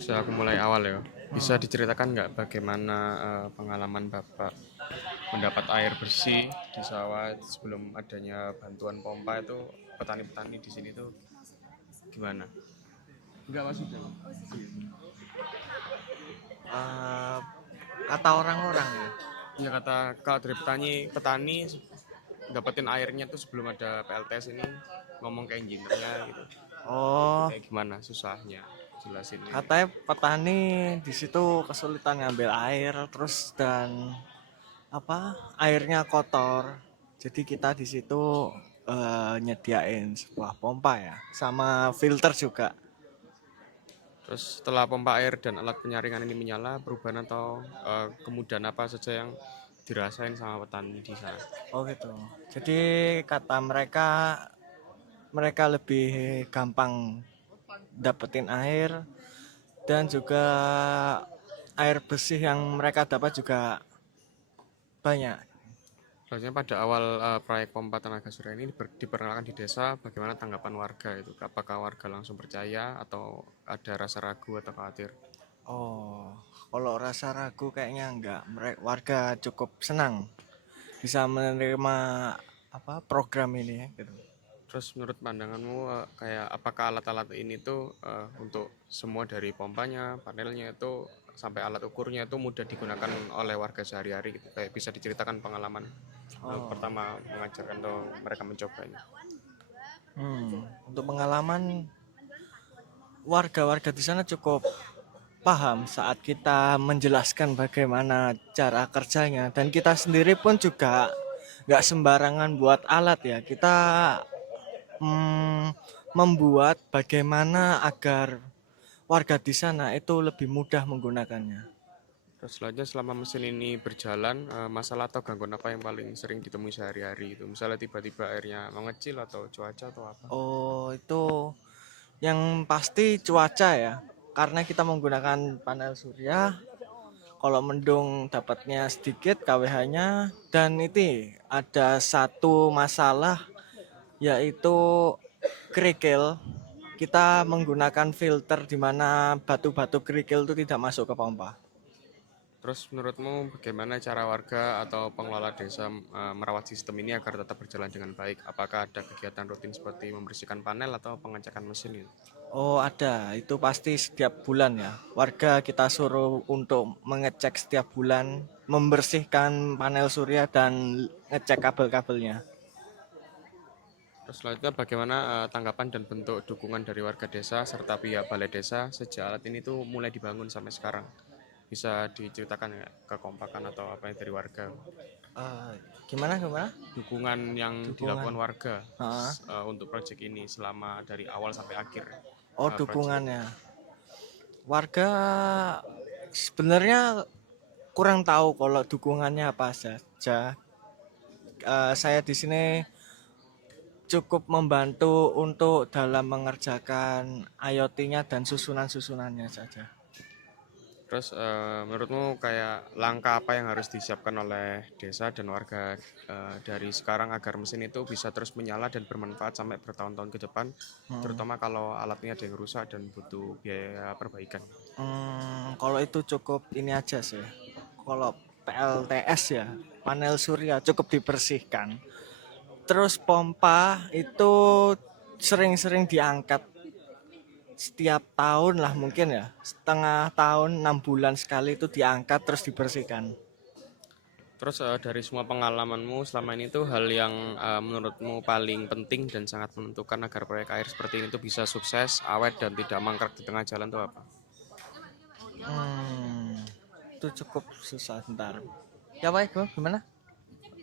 Bisa aku mulai awal ya. Bisa Hmm. diceritakan nggak bagaimana pengalaman Bapak mendapat air bersih di sawah sebelum adanya bantuan pompa itu petani-petani di sini tuh gimana? Enggak maksudnya. Eh, Kata orang-orang ya. Ya kata kalau dari petani dapetin airnya tuh sebelum ada PLTS ini ngomong ke engineer-nya gitu. Oh, Kayak gimana susahnya jelasin ini. katanya petani di situ kesulitan ngambil air terus dan apa? Airnya kotor. Jadi kita di situ nyediain sebuah pompa ya, sama filter juga. Terus setelah pompa air dan alat penyaringan ini menyala, perubahan atau kemudahan apa saja yang dirasain sama petani di sana? Oh gitu. Jadi kata mereka mereka lebih gampang dapetin air dan juga air bersih yang mereka dapat juga banyak. Soalnya pada awal proyek pompa tenaga surya ini diperkenalkan di desa, bagaimana tanggapan warga itu? Apakah warga langsung percaya atau ada rasa ragu atau khawatir? Oh, kalau rasa ragu kayaknya enggak. Mereka warga cukup senang bisa menerima apa program ini gitu. Terus menurut pandanganmu kayak apakah alat-alat ini tuh untuk semua dari pompanya, panelnya itu sampai alat ukurnya itu mudah digunakan oleh warga sehari-hari gitu. Kayak bisa diceritakan pengalaman Oh, pertama mengajarkan atau mereka mencobanya. untuk pengalaman warga-warga di sana cukup paham saat kita menjelaskan bagaimana cara kerjanya dan kita sendiri pun juga nggak sembarangan buat alat ya. Kita mm, membuat bagaimana agar warga di sana itu lebih mudah menggunakannya. Terus selanjutnya selama mesin ini berjalan, masalah atau gangguan apa yang paling sering ditemui sehari-hari itu? Misalnya tiba-tiba airnya mengecil atau cuaca atau apa? Oh, itu yang pasti cuaca ya. Karena kita menggunakan panel surya, kalau mendung dapatnya sedikit KWH-nya dan itu ada satu masalah yaitu kerikil. Kita menggunakan filter di mana batu-batu kerikil itu tidak masuk ke pompa. Terus menurutmu bagaimana cara warga atau pengelola desa merawat sistem ini agar tetap berjalan dengan baik? Apakah ada kegiatan rutin seperti membersihkan panel atau pengecekan mesin itu? Oh ada, itu pasti setiap bulan ya. Warga kita suruh untuk mengecek setiap bulan, membersihkan panel surya dan ngecek kabel-kabelnya. Terus selanjutnya bagaimana tanggapan dan bentuk dukungan dari warga desa serta pihak balai desa sejak alat ini tuh mulai dibangun sampai sekarang? Bisa diceritakan ya kekompakan atau apa yang dari warga? Eh, Gimana gimana? Dukungan yang Dukungan. dilakukan warga Heeh. untuk proyek ini selama dari awal sampai akhir Oh proyek. dukungannya. Warga sebenarnya kurang tahu kalau dukungannya apa saja. Saya di sini cukup membantu untuk dalam mengerjakan IoT-nya dan susunan-susunannya saja. Terus menurutmu kayak langkah apa yang harus disiapkan oleh desa dan warga dari sekarang agar mesin itu bisa terus menyala dan bermanfaat sampai bertahun-tahun ke depan, Hmm. terutama kalau alatnya ada yang rusak dan butuh biaya perbaikan. Kalau itu cukup ini aja sih. Kalau PLTS ya, panel surya cukup dibersihkan. Terus pompa itu sering-sering diangkat setiap tahun lah mungkin ya. Setengah tahun, 6 bulan sekali itu diangkat terus dibersihkan. Terus dari semua pengalamanmu selama ini tuh hal yang menurutmu paling penting dan sangat menentukan agar proyek air seperti ini tuh bisa sukses, awet dan tidak mangkrak di tengah jalan tuh apa? Hmm, itu cukup susah ntar. Ya baik, gimana?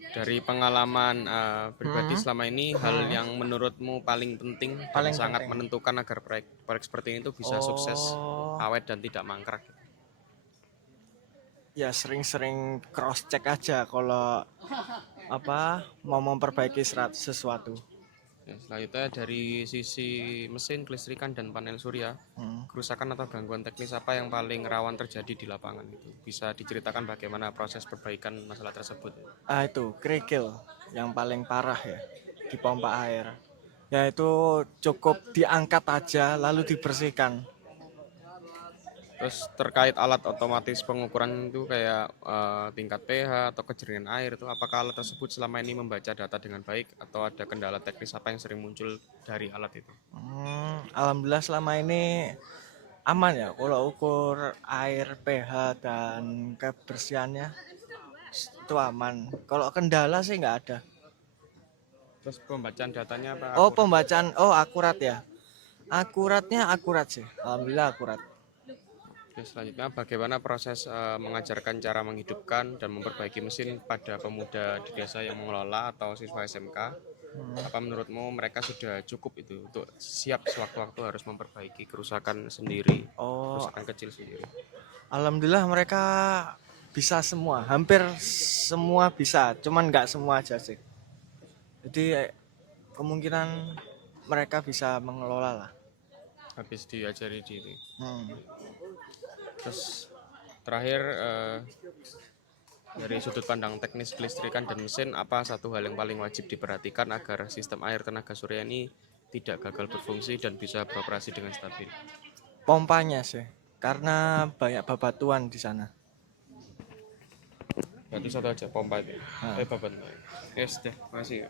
Dari pengalaman pribadi Hmm, selama ini, hal hmm, yang menurutmu paling penting dan paling sangat penting. menentukan agar proyek, proyek seperti ini tuh bisa sukses, Oh, awet dan tidak mangkrak. ya sering-sering cross check aja kalau apa mau memperbaiki sesuatu. Ya, selanjutnya dari sisi mesin, kelistrikan dan panel surya, Hmm. kerusakan atau gangguan teknis apa yang paling rawan terjadi di lapangan itu? Bisa diceritakan bagaimana proses perbaikan masalah tersebut? Itu kerikil yang paling parah ya di pompa air. Ya itu cukup diangkat aja lalu dibersihkan. Terus terkait alat otomatis pengukuran itu kayak tingkat pH atau kejerngan air itu, apakah alat tersebut selama ini membaca data dengan baik atau ada kendala teknis apa yang sering muncul dari alat itu? Alhamdulillah selama ini aman ya kalau ukur air, pH dan kebersihannya itu aman. Kalau kendala sih nggak ada. Terus pembacaan datanya apa Oh, akurat? pembacaan, oh akurat ya. Akuratnya akurat sih. Alhamdulillah akurat. Oke, selanjutnya bagaimana proses mengajarkan cara menghidupkan dan memperbaiki mesin pada pemuda di desa yang mengelola atau siswa SMK? Apa menurutmu mereka sudah cukup itu untuk siap sewaktu-waktu harus memperbaiki kerusakan sendiri, Oh, kerusakan kecil sendiri? alhamdulillah mereka bisa semua, hampir semua bisa, cuman nggak semua aja sih. Jadi kemungkinan mereka bisa mengelola lah. Habis diajari di ini. Hmm. Terus terakhir dari sudut pandang teknis kelistrikan dan mesin, apa satu hal yang paling wajib diperhatikan agar sistem air tenaga surya ini tidak gagal berfungsi dan bisa beroperasi dengan stabil? Pompanya sih, karena banyak bebatuan di sana. Berarti satu aja pompa itu. Nah. Babat. Ya sudah, makasih.